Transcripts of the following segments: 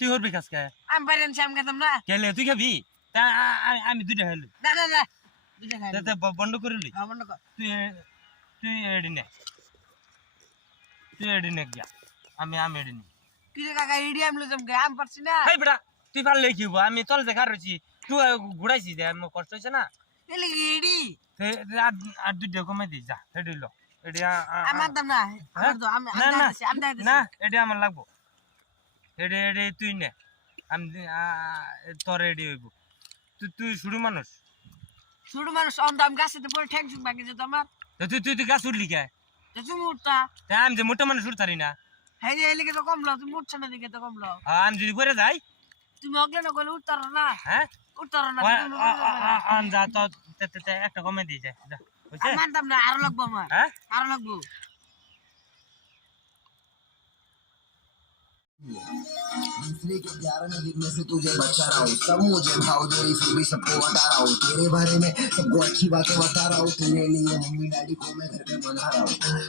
তুই হরবি কাজ কে আমি বাইরেন শ্যাম খেতাম না কেলে তুই খাবি তা আমি দুইটা খাইলি না না না দুইটা খাই তে বন্ধ করলি বন্ধ কর তুই তুই এডি নে তুই এডি নে গিয়া আমি এডি নে কি রে কাকা ইডিয়াম লজম গে আম পারছি না হেই বেটা তুই পারলে কি হবো আমি তলে দেখা রইছি তুই ঘুরাইছি দে আমার কষ্ট হইছে না এলে কি ইডি আর দুইটা কমে দি যা এডি লো এডি আমার দাম না আমার তো আমি দাইতেছি আমি দাইতেছি না এডি আমার লাগবো এডি তুই নে আমি তোর এডি হইব তুই শুরু মানুষ শুরু মানুষ অন্ধ আমি গাছেতে পড়ে ঠ্যাং চুক ভাঙে যেত আমার তুই গাছ উঠলি কে তো তুমি উঠতা আমি যে মোটা মানুষ উঠতারি না হ্যাঁ যে এলিকে তো কমলো তুমি উঠছ না দিকে তো কমলো আমি যদি করে যাই তুমি অজ্ঞান করলে উঠতার না হ্যাঁ উঠতার না যা তো একটা কমে দিয়ে যায় যা বুঝছে মানতাম না আরো লাগবো আমার হ্যাঁ আরো লাগবো दूसरे के प्यार में गिरने से तुझे बचा रहा हूँ सब मुझे भाव दे रही फिर भी सबको बता रहा हूँ तेरे बारे में सबको अच्छी बातें बता रहा हूँ तेरे लिए मम्मी डैडी को मैं घर पे मना रहा हूँ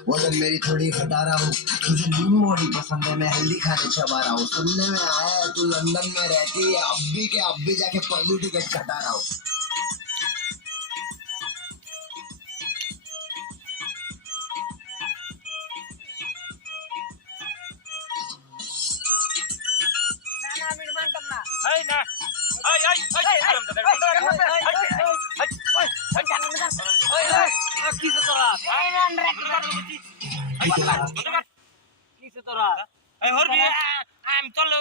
वजन मेरी थोड़ी घटा रहा हूँ तुझे नीम मोड़ी पसंद है मैं हेल्दी खाने चबा रहा हूँ सुनने में आया है तू लंदन में रहती है अब भी जाके पहली टिकट कटा रहा हूँ এই না এই আরাম দাদা কিসে তোরা কিসে তোরা এই হরবি আমি তলে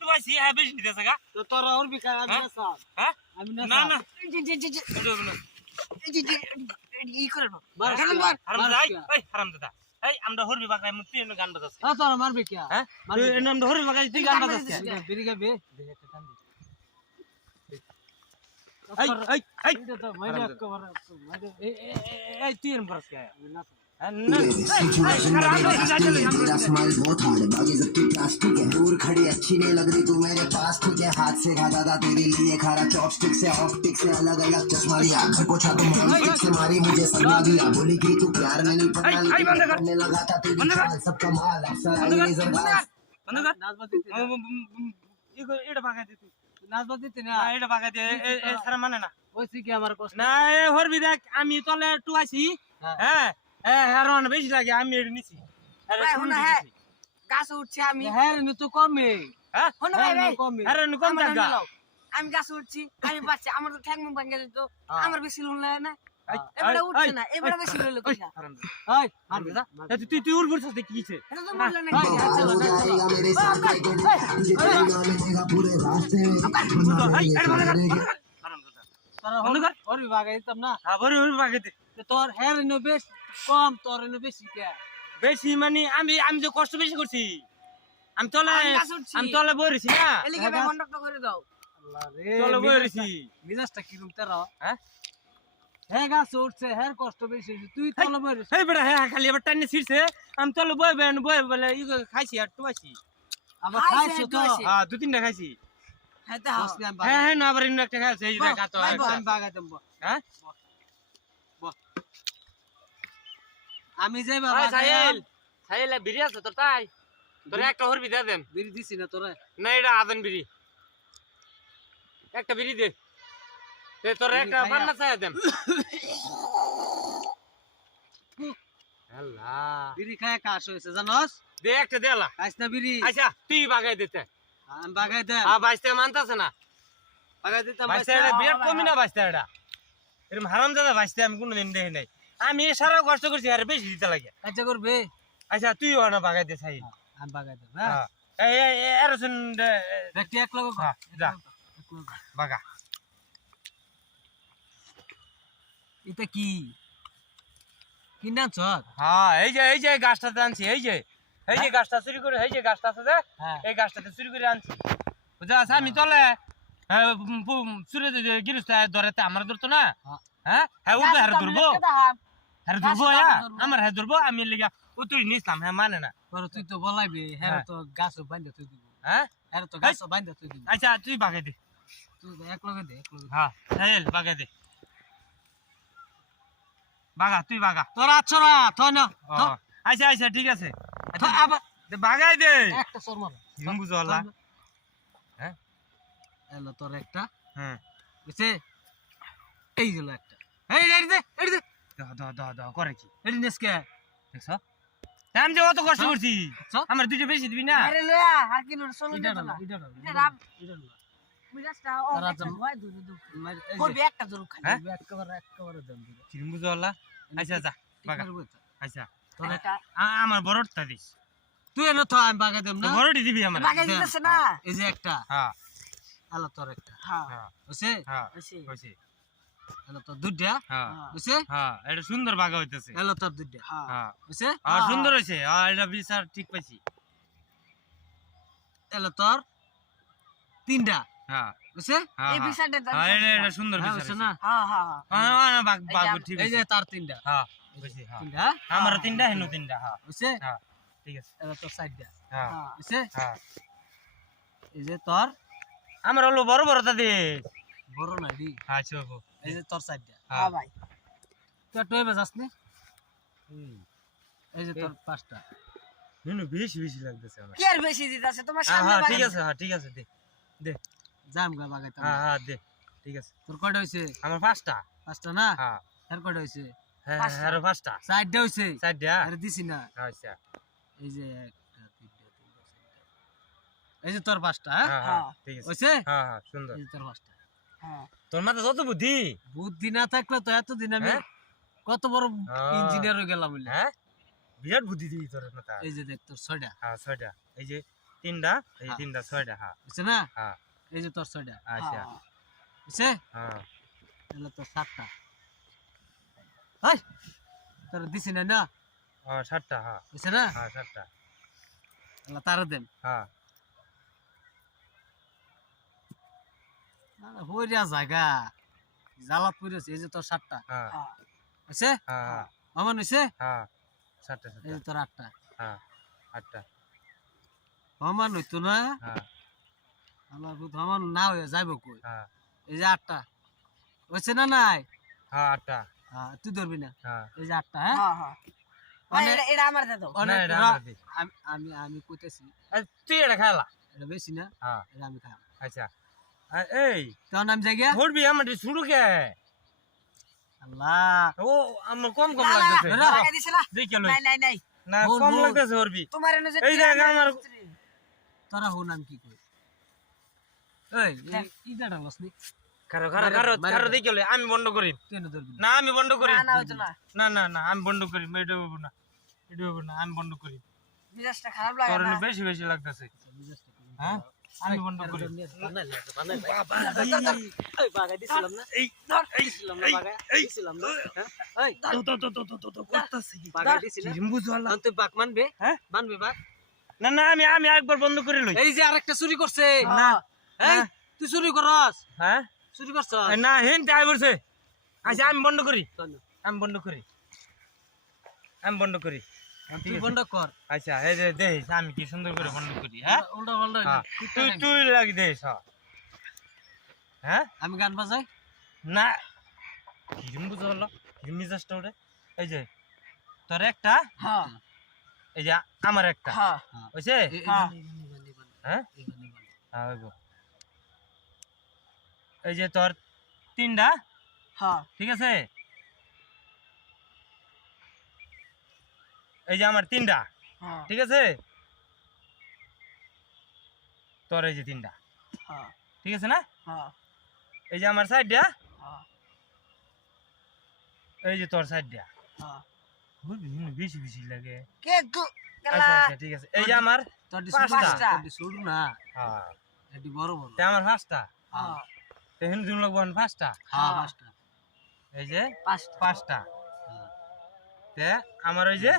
তুইছি হ্যাঁ বেশি দিতেছ গা তো তোরা হরবি কাজ আমি না স্যার হ্যাঁ আমি না না না ই করে না হারাম দাদা এই হারাম দাদা এই আমরা হরবি বাগাই তুই গান বাজাস হ্যাঁ তোরা মারবি কি হ্যাঁ তুই আমরা হরবি বাগাই তুই গান বাজাস বিড়ি খাবি এই এটা তো মাইরে কভার এই তুই এর বরস কে না तेरा स्माइल बहुत हार्ड है बाकी सबकी प्लास्टिक है दूर खड़ी अच्छी नहीं लग रही तू मेरे पास ठीक है हाथ से खाता था तेरे लिए खा रहा चॉपस्टिक से ऑप्टिक से अलग अलग चश्मा लिया घर पोछा तो मॉमस्टिक से मारी मुझे सलवा दिया बोली कि तू प्यार में नहीं पता लेकिन करने लगा था तेरी चाल सब कमाल अक्सर आई लेजर बाज বন্ধ কর নাচবাতি এটা বাগাই দে তুই নাচবাতি না এটা বাগাই দে এ সারা মানে না ওইছি কি আমার কষ্ট না এ হরবি দেখ আমি তলে টুয়াইছি হ্যাঁ হেরন বেশি লাগে আমি এর নিছি গাছ উঠছি আমি হ্যাঁ নি তো কমে হ্যাঁ শোনো ভাই ভাই কমে আরে নি কম জায়গা আমি গাছ উঠছি আমি পাচ্ছি আমার তো ঠ্যাং মুখ ভাঙে যেত আমার বেশি লোন লাগে না এবারে উঠছে না এবারে বেশি লোন লাগে এই মারবে না তুই উড় পড়ছস কি হইছে এটা তো বললে না हो जाएगा मेरे साथ तुझे तेरी गाने देगा पूरे रास्ते में তোরা হরবি ভাগাই দিতাম না হ্যাঁ হরবি বাগাই দে তোর হের নো বেশ কম তোর নো বেশি কে বেশি মানে আমি যে কষ্ট বেশি করছি আমি তলে বইছি না এলিকে কন্টাক্ট করে দাও আল্লাহ রে তলে বইছি মিজাজটা কি রুম তেরা হ্যাঁ হ্যাঁ গাছ উঠছে হ্যাঁ কষ্ট বেশি তুই তলে বইছিস এই বেটা হ্যাঁ খালি এবার টাইনে ছিড়ছে আমি তলে বই বলে খাইছি আর টুয়াইছি আবার খাইছো তো হ্যাঁ দু তিনটা খাইছি হ্যাঁ তো হ্যাঁ না আবার ইন্ন একটা খাইছে এই দেখা তো আমি বাগাই দেব হ্যাঁ আমি যাই বাবা সাইল বিড়ি আছে তোর তাই তোর একটা হরবি দে দেন বিড়ি দিছি না তোরে না এটা আদান বিড়ি একটা বিড়ি দে তোর একটা বান্না চাই দেন আল্লাহ বিড়ি খায় কাশ হইছে জানোস দে একটা দেলা খাইছ না বিড়ি আচ্ছা তুই বাগাই দিতে আমি বাগাই দে বাইশটা মানতাছে না বাগাই দিতাম বাইশটা এটা বিরাট কমি না বাইশটা এটা এরকম হারাম দাদা বাইশটা আমি কোনোদিন দেখি নাই আমি সারা কষ্ট করছি আর বেশি দিতে লাগে কাজা করবে আচ্ছা তুই না বাগাই দে চাই আমি বাগাই দেব হ্যাঁ এরসন ব্যক্তি এক লগ যা বাগা এটা কি কিনাছ হ্যাঁ এই যে গাছটা আনছি এই যে গাছটা চুরি করে এই যে গাছটা আছে যে এই গাছটাতে চুরি করে আনছি বুঝা আছে আমি তলে চুরি গিরস্তা ধরেতে আমার ধরতো না হ্যাঁ হ্যাঁ উপরে হারে ধরবো আমার হ্যাঁ ধরবো আমি লেগা ও তুই নিসলাম হ্যাঁ মানে না তুই তো বলাইবি হ্যাঁ তো গাছ বান্ধা তুই দিব হ্যাঁ হ্যাঁ তো গাছ বান্ধা তুই দিব আচ্ছা তুই বাগাই দে তুই এক লগে দে হ্যাঁ বাগাই দে বাগা তুই বাগা তোর আছো না তো না আচ্ছা ঠিক আছে আবার বাগাই দে একটা সর মার বুঝলা এলো তোর একটা হ্যাঁ বুঝছে এই গেল একটা এই দে দাও করে কি এই নেসকে দেখছ আমি যে অত কষ্ট করছি আচ্ছা। আমার দুটো বেশি দিবি না আরে লয়া আর কি নোর সলো এটা না না এটা রাম মিরাজটা ও তারা একটা তো- হয় দুধ এই করবি একটা জরুর খালি হ্যাঁ? একেবারে দেন দিবে কিরম বুঝলা আচ্ছা যা বাগা আচ্ছা তোর একটা আমার বড়টা দিস তুই এনে তো আমি বাগা দেব তো না বড়টি দিবি আমার বাগাই দিতেছে না এই যে একটা হ্যাঁ এলো তোর একটা হ্যাঁ হ্যাঁ বুঝছে হ্যাঁ আছে হইছে এলো তোর দুইটা হ্যাঁ বুঝছে হ্যাঁ এটা সুন্দর বাগা হইতেছে এলো তোর দুইটা হ্যাঁ হ্যাঁ বুঝছে হ্যাঁ সুন্দর হইছে হ্যাঁ এটা বিচার ঠিক পাইছি এলো তোর তিনটা হ্যাঁ বুঝছে হ্যাঁ এই বিষয়টা তো হ্যাঁ এটা সুন্দর হ্যাঁ, বিচার বুঝছে না না হ্যাঁ হ্যাঁ হ্যাঁ বাগ বাগ ঠিক এই আছে যে তার তিনটা হ্যাঁ বুঝছি হ্যাঁ তিনটা আমারও তিনটা হেনু তিনটা হ্যাঁ বুঝছে হ্যাঁ ঠিক আছে এলো তোর সাইডটা হ্যাঁ হ্যাঁ বুঝছে হ্যাঁ এই যে তোর আমার হলো বড় বড়টা দে বড় না দি আচ্ছা বাবু এই যে তোর সাইডটা হ্যাঁ হ্যাঁ ভাই তুই একটু এবার যাস নি এই যে তোর পাঁচটা হেনু বেশি বেশি লাগতেছে আমার কি আর বেশি দিতাছে তোমার হ্যাঁ সামনে হ্যাঁ বাগাই ঠিক আছে হ্যাঁ ঠিক আছে দে জাম গা বাগাইতাম হ্যাঁ হ্যাঁ দে ঠিক আছে তোর কয়টা হইছে আমার পাঁচটা পাঁচটা না হ্যাঁ এর কয়টা হইছে হ্যাঁ পাঁচটা। আরো পাঁচটা চারটা হইছে চারটা আরে দিছি না আচ্ছা এই যে একটা তিনটা চারটা এই যে তোর পাঁচটা হ্যাঁ হ্যাঁ হ্যাঁ ঠিক আছে হইছে হ্যাঁ হ্যাঁ সুন্দর এই যে তোর পাঁচটা হ্যাঁ তোর মাথা যত বুদ্ধি বুদ্ধি না থাকলে তো এতদিন আমি হ্যাঁ? কত বড় হ্যাঁ। ইঞ্জিনিয়ার হয়ে গেলাম বলে হ্যাঁ বিরাট বুদ্ধি দিই তোর মাথা এই যে দেখ তোর ছয়টা হ্যাঁ ছয়টা এই যে তিনটা এই হ্যাঁ। তিনটা ছয়টা হ্যাঁ বুঝছে না হ্যাঁ এই যে তোর ছয়টা আচ্ছা বুঝছে হ্যাঁ তাহলে তোর সাতটা হাই তোর দিছি না না সাতটা হ্যাঁ বুঝছে না হ্যাঁ সাতটা তাহলে তারা দেন হ্যাঁ হইরা জায়গা জ্বালাত পড়েছে এই যে তোর সাতটা হ্যাঁ হ্যাঁ আছে হ্যাঁ হ্যাঁ আমার হইছে হ্যাঁ সাতটা এই যে সাতটা তোর আটটা হ্যাঁ আটটা আমার হইতো না হ্যাঁ আমার বুধ আমার না হয়ে যাইব কই হ্যাঁ এই যে আটটা হইছে না নাই হ্যাঁ আটটা হ্যাঁ তুই ধরবি না হ্যাঁ এই যে আটটা হ্যাঁ হ্যাঁ হ্যাঁ ভাই এটা আমার দে দাও অনেক এটা রা- আমরা দিই। আমি আমি কইতেছি তুই এটা খেলা এটা বেশি না হ্যাঁ এটা আমি খাম আচ্ছা এই কারণ আমি যাই গিয়া ধরবি আমার শুরু কে আল্লাহ ও আমার কম কম না, লাগতেছে না, বাগাই দিছে না দেখে লই নাই নাই নাই না ভুল, কম ভুল। লাগতেছে ধরবি তোমার এনে যে এই দেখ আমার তোরা হো নাম কি কই এই ইদাটা লসনি কারো কারো মারে- কারো মারে কারো দে। দেখে লই আমি বন্ধ করি কেন ধরবি না না আমি বন্ধ করি না না হইতো না না না না আমি বন্ধ করি এটা হবো না এটা হবো না আমি বন্ধ করি মিজাজটা খারাপ লাগে তোর না বেশি বেশি লাগতেছে হ্যাঁ আমি বন্ধ করি বাগাই দিছিলাম না এই দিছিলাম না বাগাই দিছিলাম না হ্যাঁ এই করতেছি বাগাই দিছিলাম বুঝলা তুই বাঘ মানবে হ্যাঁ? মানবে বাঘ না না আমি আমি একবার বন্ধ করে লই এই যে আরেকটা চুরি করছে না এই তুই চুরি করস হ্যাঁ চুরি করছ না হেন তাই বলছে আচ্ছা আমি বন্ধ করি আমি বন্ধ করি আমি বন্ধ করি ঠিক তুই আছে। বন্ধ কর আচ্ছা এই যে দেখ আমি কি সুন্দর করে বন্ধ করি হ্যাঁ উল্টা পাল্টা হ্যাঁ। তুই তুই লাগি দেখ হ্যাঁ আমি গান বাজাই না কিরম বুঝো হলো কিরম মিজাজটা ওরে এই যে তোর একটা হ্যাঁ এই যে আমার একটা হ্যাঁ হইছে হ্যাঁ। হ্যাঁ হ্যাঁ হইব এই যে তোর তিনটা হ্যাঁ ঠিক আছে এই যে আমার তিনটা হ্যাঁ ঠিক আছে তোর এই যে তিনটা হ্যাঁ ঠিক আছে না হ্যাঁ এই যে আমার সাইডটা হ্যাঁ এই যে তোর সাইডটা হ্যাঁ বেশি বেশি লাগে কে গু আচ্ছা আচ্ছা ঠিক আছে এই যে আমার তোর পাঁচটা। শুরু না হ্যাঁ এটি বড় বড় তে আমার পাঁচটা হ্যাঁ তে হিন্দু লাগবো পাঁচটা হ্যাঁ পাঁচটা এই যে পাঁচটা পাঁচটা হ্যাঁ তে আমার ওই যে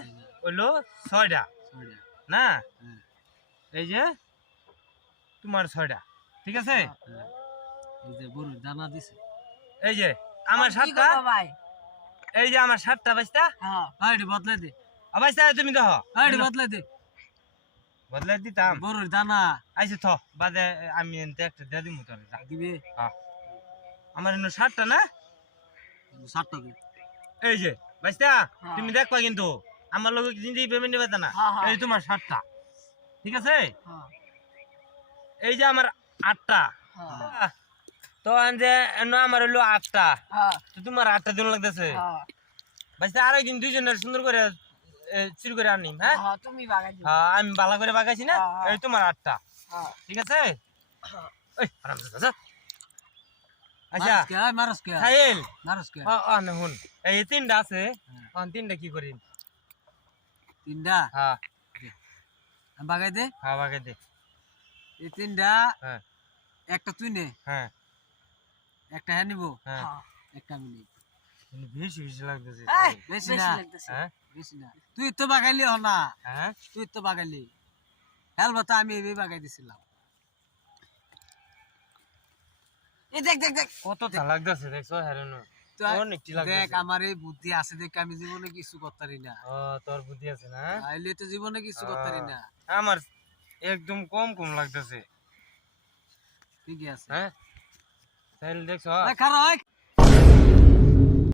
হইলো ছয়টা ছয়টা না হ্যাঁ এই যে তোমার ছয়টা ঠিক আছে হ্যাঁ। এই যে গরু দানা দিছে এই যে আমার কি সাতটা করবো ভাই এই যে আমার সাতটা বাইশটা হ্যাঁ এটি বদলাই দে বাইশটা তুমি দেখো এটি বদলাই দে বদলাই দিতাম গরুর দানা আইসে থ বাদে আমি এনতে একটা দিয়ে দিমু তোর দিবে আমার এনে সাতটা না সাতটা দে এই যে বাইশটা হ্যাঁ। তুমি দেখবা কিন্তু আমার লোক জিন্দি পেমেন্ট দিবে না হ্যাঁ, হ্যাঁ। এই তোমার সাতটা ঠিক আছে হ্যাঁ এই যে আমার আটটা হ্যাঁ তো আনজে আমার হলো 8টা হ্যাঁ তো তোমার 8টা দিন লাগতেছে হ্যাঁ বাইতে আরো একদিন দুইজনের সুন্দর করে চুরি করে আনি হ্যাঁ হ্যাঁ তুমি বাগাই দিও হ্যাঁ আমি ভালো করে বাগাইছি না হ্যাঁ। এই তোমার 8টা হ্যাঁ ঠিক আছে এই আরামসে আচ্ছা মারস কে খাইল মারস কে না হুন এই 3টা আছে 3টা কি করি তিনটা হ্যাঁ বাগাই দে হ্যাঁ বাগাই দে এই তিনটা হ্যাঁ একটা তুই নে হ্যাঁ একটা হ্যাঁ নিবো হ্যাঁ একটা আমি নিব বেশি বেশি লাগতেছে এই বেশি বেশি না লাগতেছে হ্যাঁ বেশি না তুই তো বাগাইলি হ না হ্যাঁ তুই তো বাগাইলি হেলবা তো আমি এই বাগাই দিছিলাম এই দেখ দেখ দেখ কত তা লাগতেছে দেখছো হেরানো তো অনেকটি দেখ লাগতেছে আমার এই বুদ্ধি আছে দেখে আমি জীবনে কিছু করতারি না ও তোর বুদ্ধি আছে না আইলে তো জীবনে কিছু করতারি না আমার একদম কম কম লাগতেছে ঠিকই আছে হ্যাঁ তাহলে দেখছো এই খারা ওই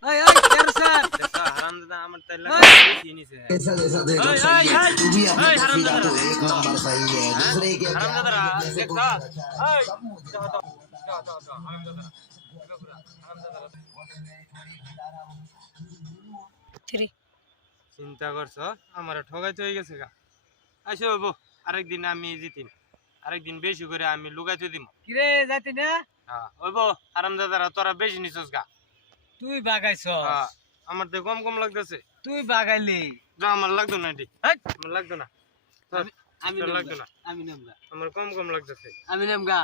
এই কেন স্যার দেখছো হারামজাদা আমার তাইলে বেশি নিছে ऐसा जैसा दे ओए, सही ओए, है तू भी अपनी ओए, तरफ हरामजादा। का तो एक नंबर सही है दूसरे के হারামজাদা जैसे দেখছো कोई এই হারামজাদা থ্রি চিন্তা করছো আমার ঠগাইতে হয়ে গেছে গা আইসো বাবু আরেকদিন আমি জিতিম আরেকদিন বেশি করে আমি লুকাইতে দিব কি রে যাইতি না হ্যাঁ ওইবো হারামজাদারা তোরা বেশি নিছস গা তুই বাগাইছ হ্যাঁ আমার তো কম কম লাগতেছে তুই বাগাইলি যা আমার লাগতো না এটি হেই, আমার লাগতো না তোর আমি তোর নেমগা, লাগতো না আমি নেমগা আমার কম কম লাগতেছে আমি নেমগা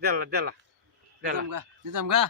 দেলা দেলা দেলা দিতাম গা